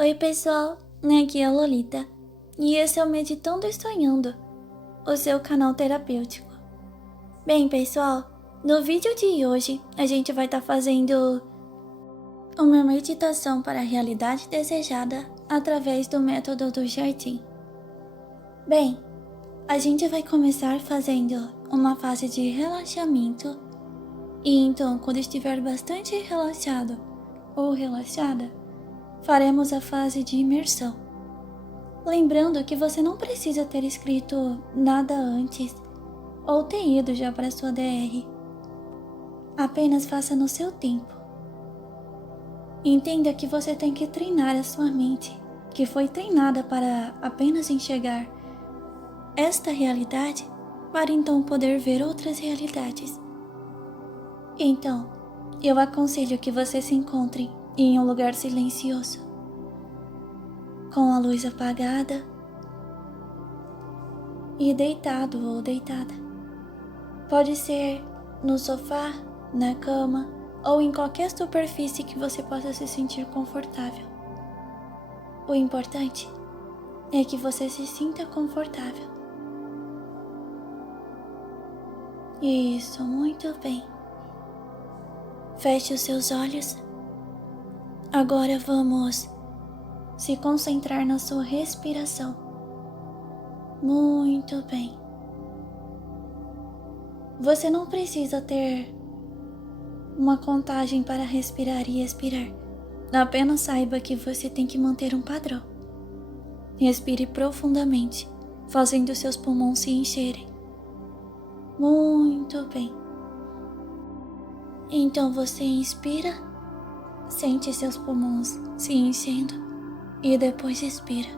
Oi pessoal, aqui é a Lolita e esse é o Meditando e Sonhando, o seu canal terapêutico. Bem pessoal, no vídeo de hoje a gente vai estar fazendo uma meditação para a realidade desejada através do método do jardim. Bem, a gente vai começar fazendo uma fase de relaxamento e então quando estiver bastante relaxado ou relaxada, faremos a fase de imersão. Lembrando que você não precisa ter escrito nada antes ou ter ido já para sua DR. Apenas faça no seu tempo. Entenda que você tem que treinar a sua mente, que foi treinada para apenas enxergar esta realidade, para então poder ver outras realidades. Então, eu aconselho que você se encontre em um lugar silencioso, com a luz apagada e deitado ou deitada. Pode ser no sofá, na cama ou em qualquer superfície que você possa se sentir confortável. O importante é que você se sinta confortável. Isso, muito bem. Feche os seus olhos. Agora vamos se concentrar na sua respiração. Muito bem. Você não precisa ter uma contagem para respirar e expirar. Apenas saiba que você tem que manter um padrão. Respire profundamente, fazendo seus pulmões se encherem. Muito bem. Então você inspira, sente seus pulmões se enchendo e depois expira.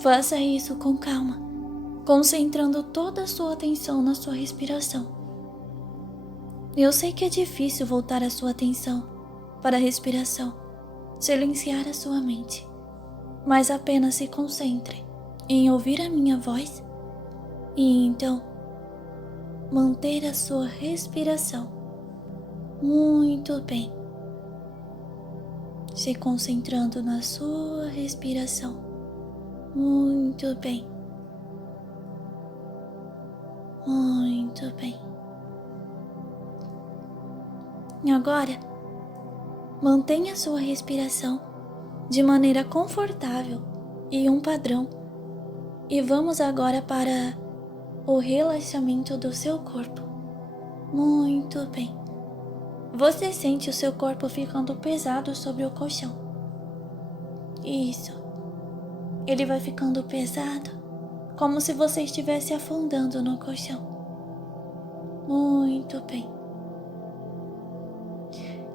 Faça isso com calma, concentrando toda a sua atenção na sua respiração. Eu sei que é difícil voltar a sua atenção para a respiração, silenciar a sua mente, mas apenas se concentre em ouvir a minha voz e então manter a sua respiração. Muito bem. Se concentrando na sua respiração. Muito bem. Muito bem. E agora, mantenha a sua respiração de maneira confortável e um padrão. E vamos agora para o relaxamento do seu corpo. Muito bem. Você sente o seu corpo ficando pesado sobre o colchão. Isso. Ele vai ficando pesado, como se você estivesse afundando no colchão. Muito bem.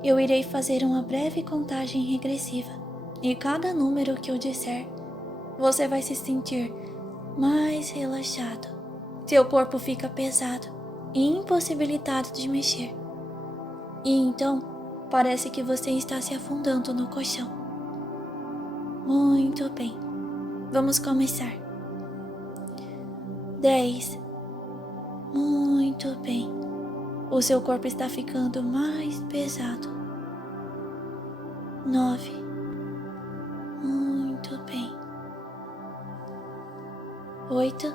Eu irei fazer uma breve contagem regressiva, e cada número que eu disser, você vai se sentir mais relaxado. Seu corpo fica pesado e impossibilitado de mexer. E então, parece que você está se afundando no colchão. Muito bem. Vamos começar. 10. Muito bem. O seu corpo está ficando mais pesado. 9. Muito bem. 8.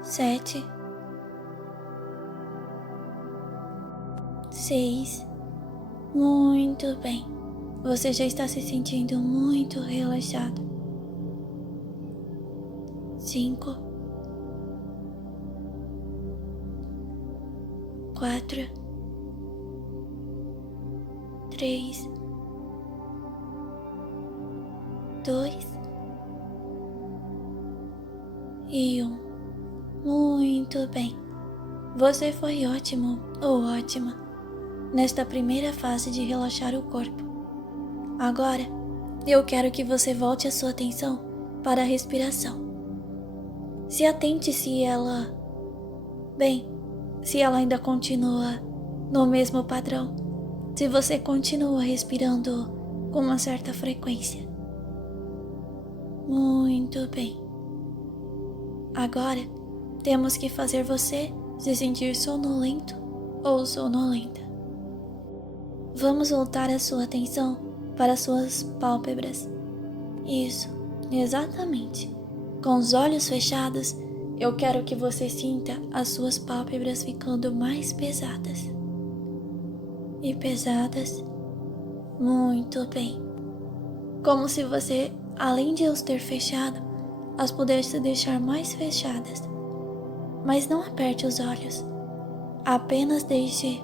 7. 6. Muito bem. Você já está se sentindo muito relaxado. 5. 4. 3. 2. E 1. Muito bem. Você foi ótimo ou ótima nesta primeira fase de relaxar o corpo. Agora, eu quero que você volte a sua atenção para a respiração. Se atente se ela ainda continua no mesmo padrão, se você continua respirando com uma certa frequência. Muito bem. Agora, temos que fazer você se sentir sonolento ou sonolenta. Vamos voltar a sua atenção para suas pálpebras. Isso, exatamente. Com os olhos fechados, eu quero que você sinta as suas pálpebras ficando mais pesadas. E pesadas. Muito bem. Como se você, além de os ter fechado, as pudesse deixar mais fechadas. Mas não aperte os olhos. Apenas deixe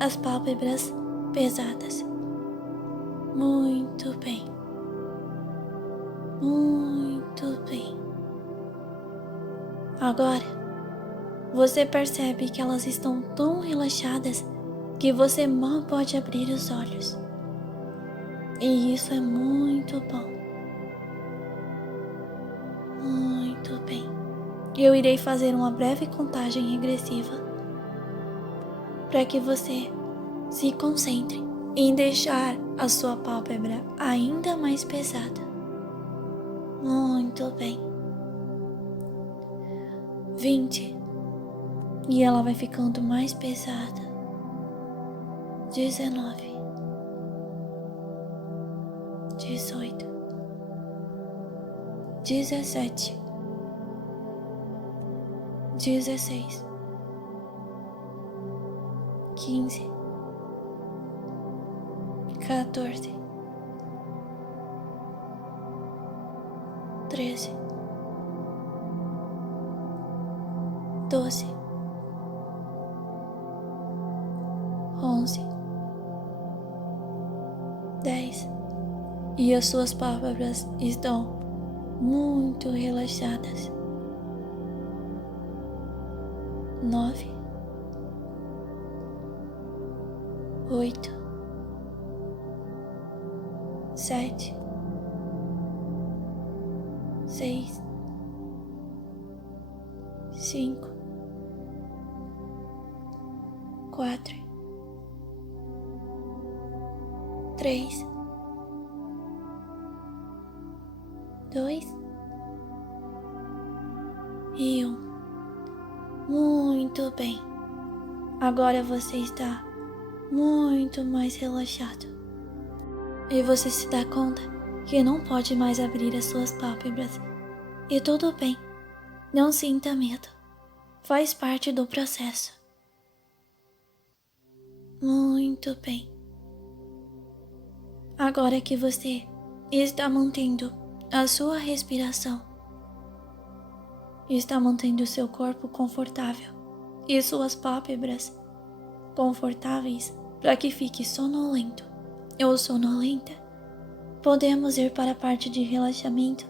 as pálpebras pesadas. Muito bem. Muito bem. Agora, você percebe que elas estão tão relaxadas que você mal pode abrir os olhos. E isso é muito bom. Muito bem. Eu irei fazer uma breve contagem regressiva para que você se concentre em deixar a sua pálpebra ainda mais pesada. Muito bem. 20. E ela vai ficando mais pesada. 19. 18. 17. 16. 15. 14. 13. 12. 11. 10. E as suas pálpebras estão muito relaxadas. 9. 8. 7. 6. 5. 4. 3. 2. E 1. Muito bem. Agora você está muito mais relaxado. E você se dá conta que não pode mais abrir as suas pálpebras. E tudo bem. Não sinta medo. Faz parte do processo. Muito bem. Agora que você está mantendo a sua respiração, está mantendo seu corpo confortável e suas pálpebras confortáveis para que fique sonolento ou sonolenta, podemos ir para a parte de relaxamento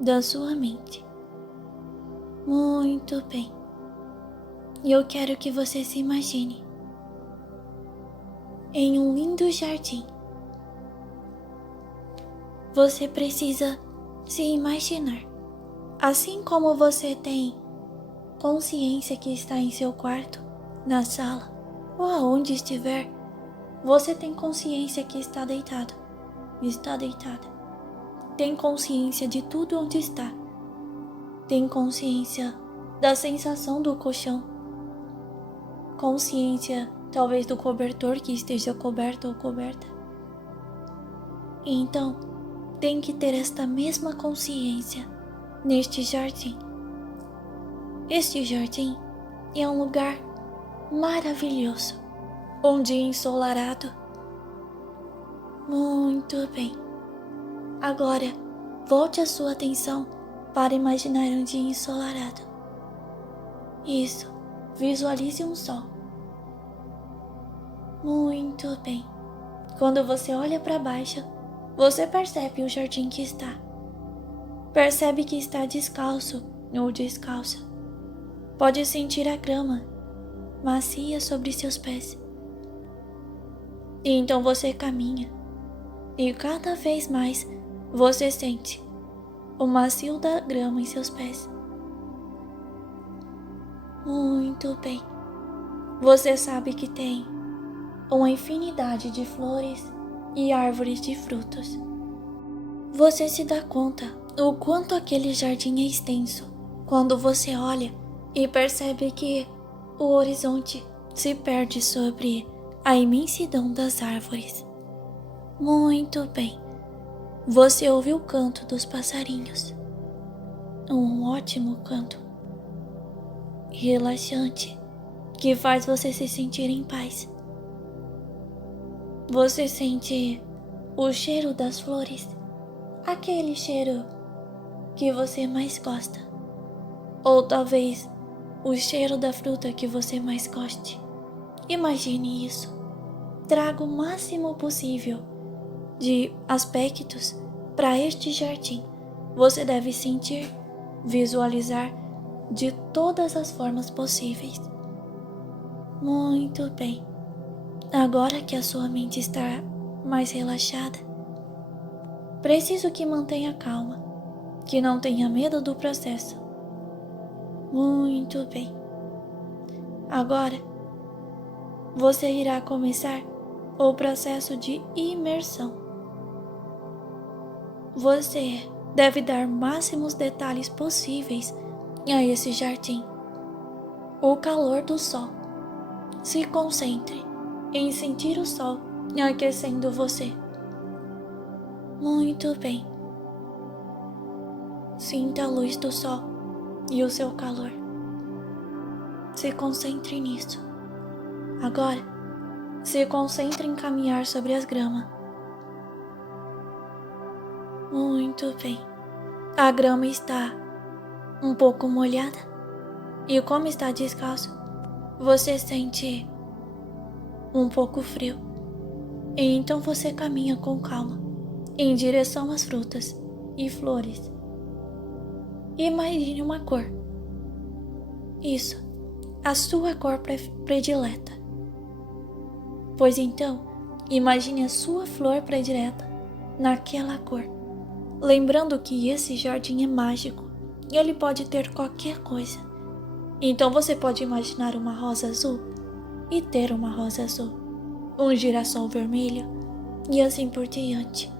da sua mente. Muito bem. E eu quero que você se imagine em um lindo jardim. Você precisa se imaginar, assim como você tem consciência que está em seu quarto, na sala ou aonde estiver, você tem consciência que está deitado, está deitada. Tem consciência de tudo onde está. Tem consciência da sensação do colchão. Consciência, talvez, do cobertor que esteja coberto ou coberta. Então, tem que ter esta mesma consciência neste jardim. Este jardim é um lugar maravilhoso, um dia ensolarado. Muito bem. Agora, volte a sua atenção para imaginar um dia ensolarado. Isso, visualize um sol. Muito bem. Quando você olha para baixo, você percebe o jardim que está. Percebe que está descalço ou descalça. Pode sentir a grama macia sobre seus pés. E então você caminha. E cada vez mais você sente o macio da grama em seus pés. Muito bem. Você sabe que tem uma infinidade de flores e árvores de frutos. Você se dá conta o quanto aquele jardim é extenso quando você olha e percebe que o horizonte se perde sobre a imensidão das árvores. Muito bem. Você ouve o canto dos passarinhos. Um ótimo canto. Relaxante, que faz você se sentir em paz. Você sente o cheiro das flores, aquele cheiro que você mais gosta. Ou talvez o cheiro da fruta que você mais goste. Imagine isso. Traga o máximo possível de aspectos para este jardim. Você deve sentir, visualizar de todas as formas possíveis. Muito bem. Agora que a sua mente está mais relaxada, preciso que mantenha calma, que não tenha medo do processo. Muito bem. Agora, você irá começar o processo de imersão. Você deve dar máximos detalhes possíveis a esse jardim. O calor do sol. Se concentre em sentir o sol aquecendo você. Muito bem. Sinta a luz do sol e o seu calor. Se concentre nisso. Agora, se concentre em caminhar sobre as gramas. Muito bem. A grama está um pouco molhada e como está descalço, você sente um pouco frio. E então você caminha com calma em direção às frutas e flores. Imagine uma cor. Isso, a sua cor predileta. Pois então, imagine a sua flor predileta naquela cor. Lembrando que esse jardim é mágico e ele pode ter qualquer coisa. Então você pode imaginar uma rosa azul e ter uma rosa azul, um girassol vermelho e assim por diante.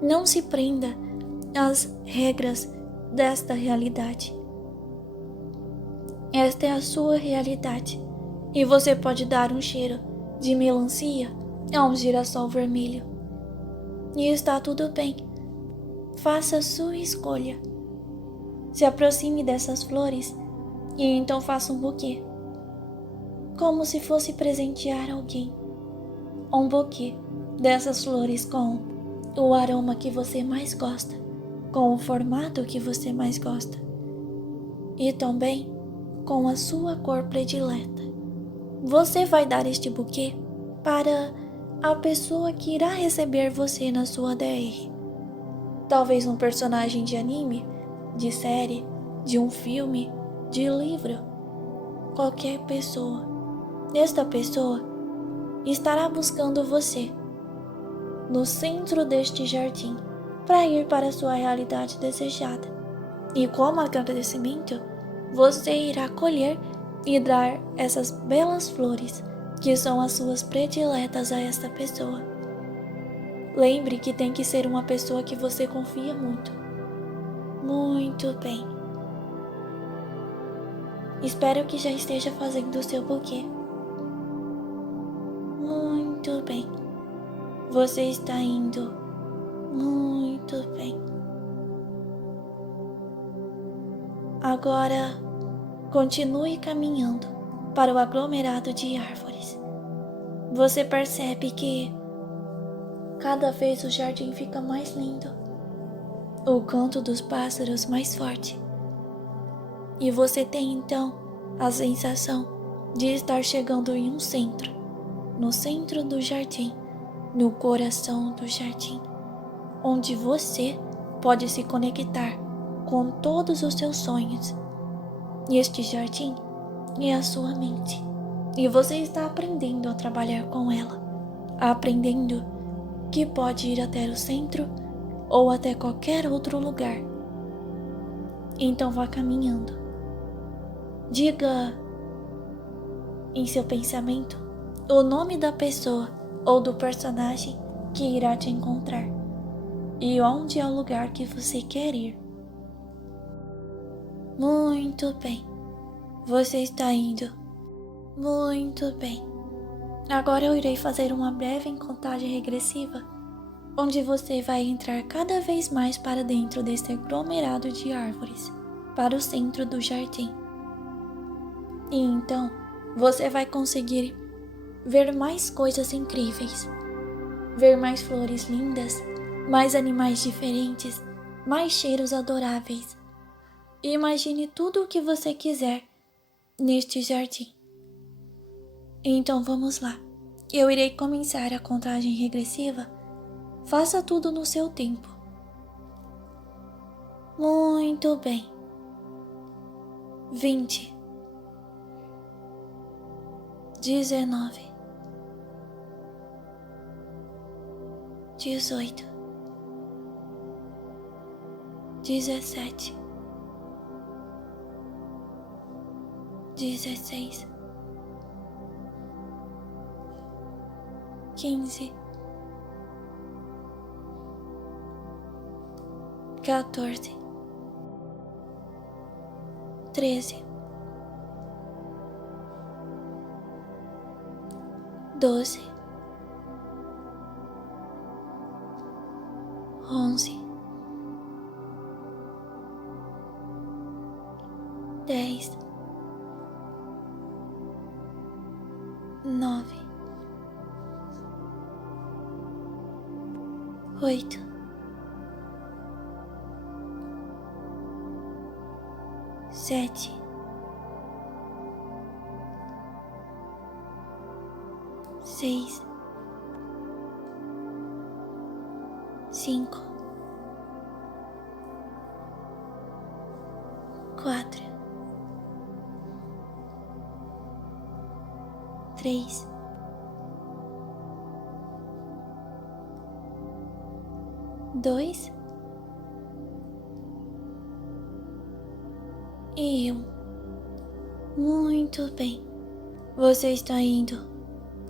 Não se prenda às regras desta realidade. Esta é a sua realidade e você pode dar um cheiro de melancia a um girassol vermelho. E está tudo bem. Faça a sua escolha. Se aproxime dessas flores e então faça um buquê. Como se fosse presentear alguém. Um buquê dessas flores com o aroma que você mais gosta, com o formato que você mais gosta e também com a sua cor predileta. Você vai dar este buquê para a pessoa que irá receber você na sua DR. Talvez um personagem de anime, de série, de um filme, de livro. Qualquer pessoa. Esta pessoa estará buscando você no centro deste jardim para ir para a sua realidade desejada. E como agradecimento, você irá colher e dar essas belas flores que são as suas prediletas a esta pessoa. Lembre que tem que ser uma pessoa que você confia muito. Muito bem. Espero que já esteja fazendo o seu buquê. Muito bem. Você está indo muito bem. Agora, continue caminhando para o aglomerado de árvores. Você percebe que cada vez o jardim fica mais lindo. O canto dos pássaros mais forte. E você tem então a sensação de estar chegando em um centro. No centro do jardim. No coração do jardim. Onde você pode se conectar com todos os seus sonhos. E este jardim é a sua mente. E você está aprendendo a trabalhar com ela. Aprendendo que pode ir até o centro ou até qualquer outro lugar. Então vá caminhando. Diga em seu pensamento o nome da pessoa ou do personagem que irá te encontrar e onde é o lugar que você quer ir. Muito bem. Você está indo. Muito bem. Agora eu irei fazer uma breve contagem regressiva, onde você vai entrar cada vez mais para dentro deste aglomerado de árvores, para o centro do jardim. E então, você vai conseguir ver mais coisas incríveis, ver mais flores lindas, mais animais diferentes, mais cheiros adoráveis. E imagine tudo o que você quiser neste jardim. Então vamos lá. Eu irei começar a contagem regressiva. Faça tudo no seu tempo. Muito bem. 20, 19, 18, 17, 16, 15, 14, 13, 12, 11, 10, 9, 8, 7, 6, 5, 4, 3, 2 e 1. Muito bem. Você está indo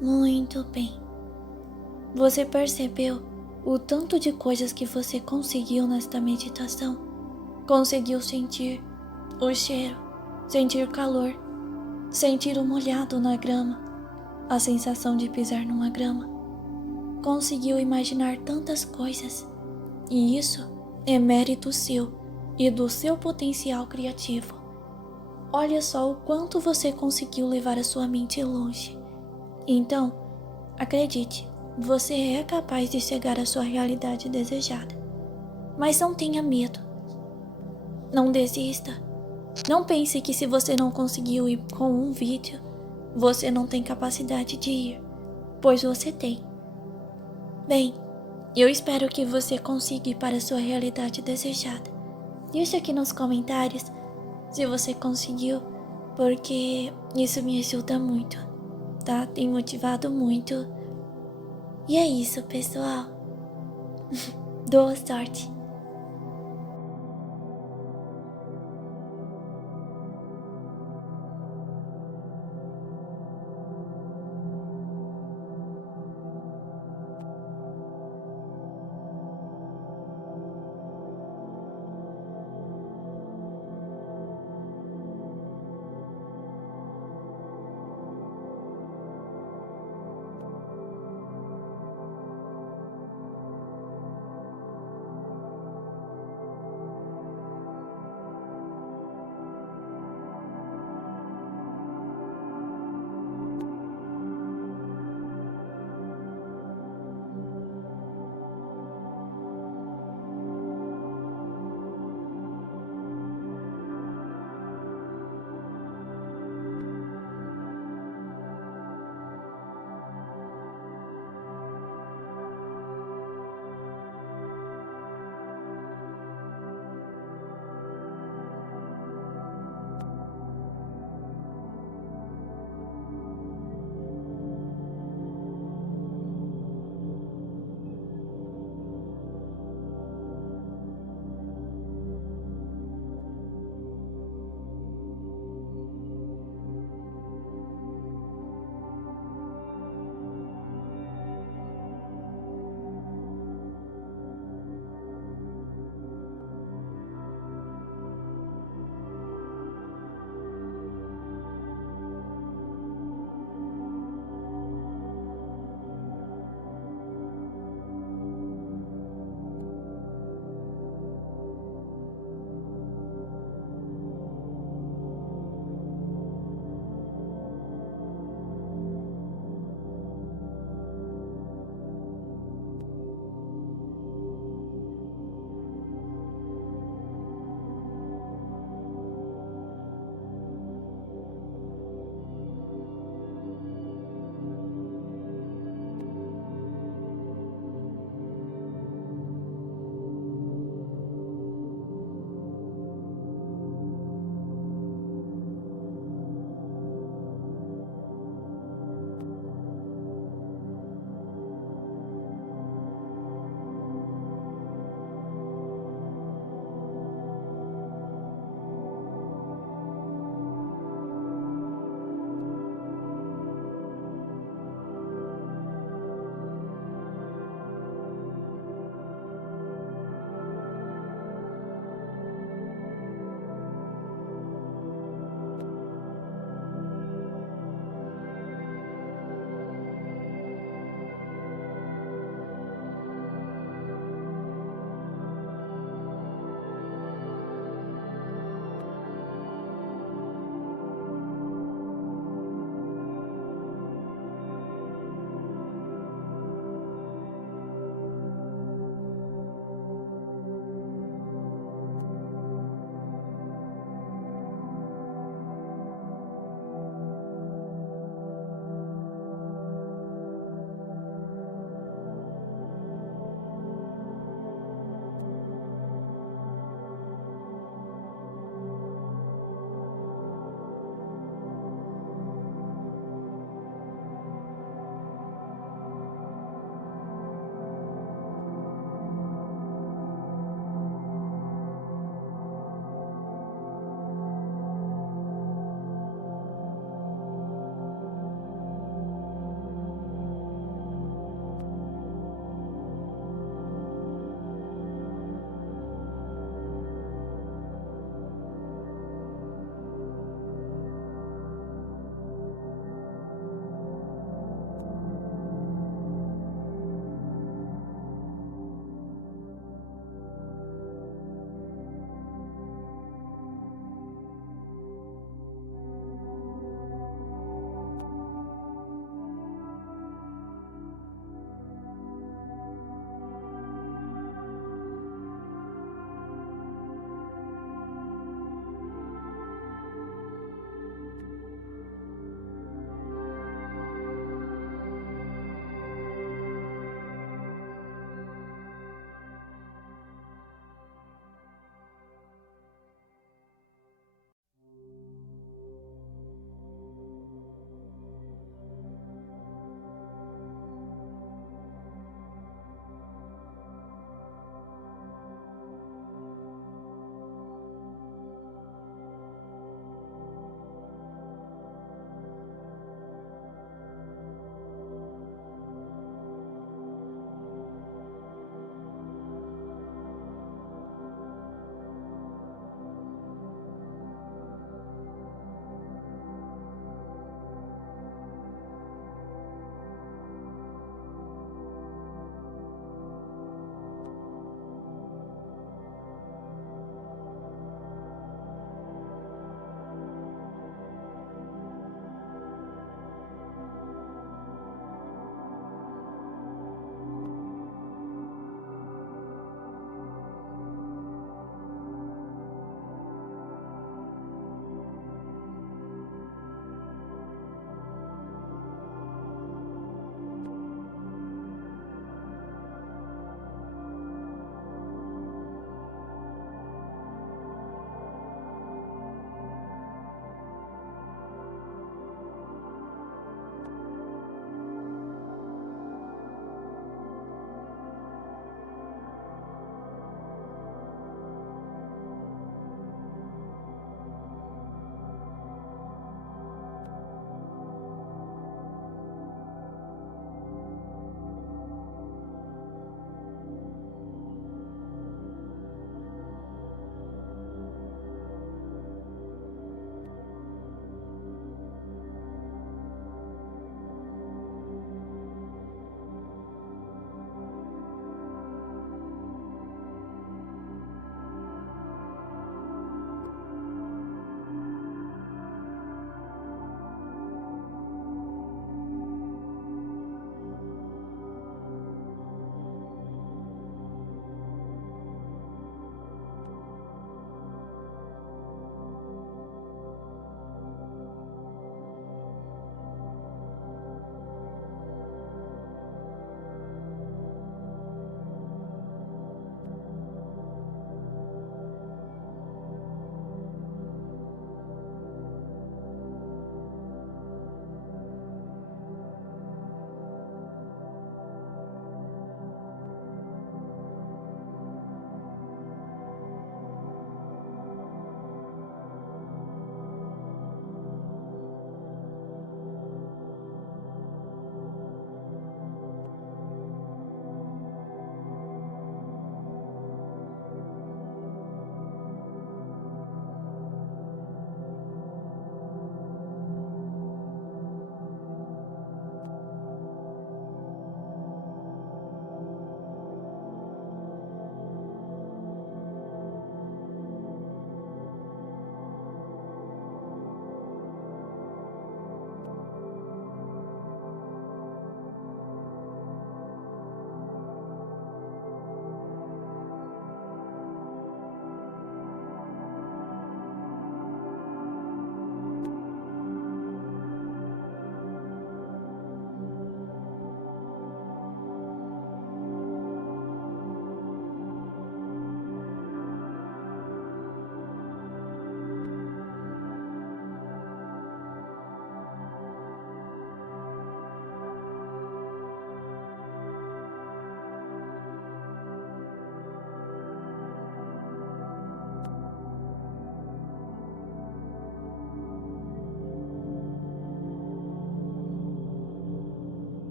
muito bem. Você percebeu o tanto de coisas que você conseguiu nesta meditação? Conseguiu sentir o cheiro, sentir calor, sentir o molhado na grama, a sensação de pisar numa grama. Conseguiu imaginar tantas coisas, e isso é mérito seu e do seu potencial criativo. Olha só o quanto você conseguiu levar a sua mente longe. Então, acredite, você é capaz de chegar à sua realidade desejada. Mas não tenha medo. Não desista. Não pense que se você não conseguiu ir com um vídeo, você não tem capacidade de ir, pois você tem. Bem, eu espero que você consiga ir para a sua realidade desejada. Deixe aqui nos comentários se você conseguiu, porque isso me ajuda muito, tá? Tem motivado muito. E é isso, pessoal. Boa sorte!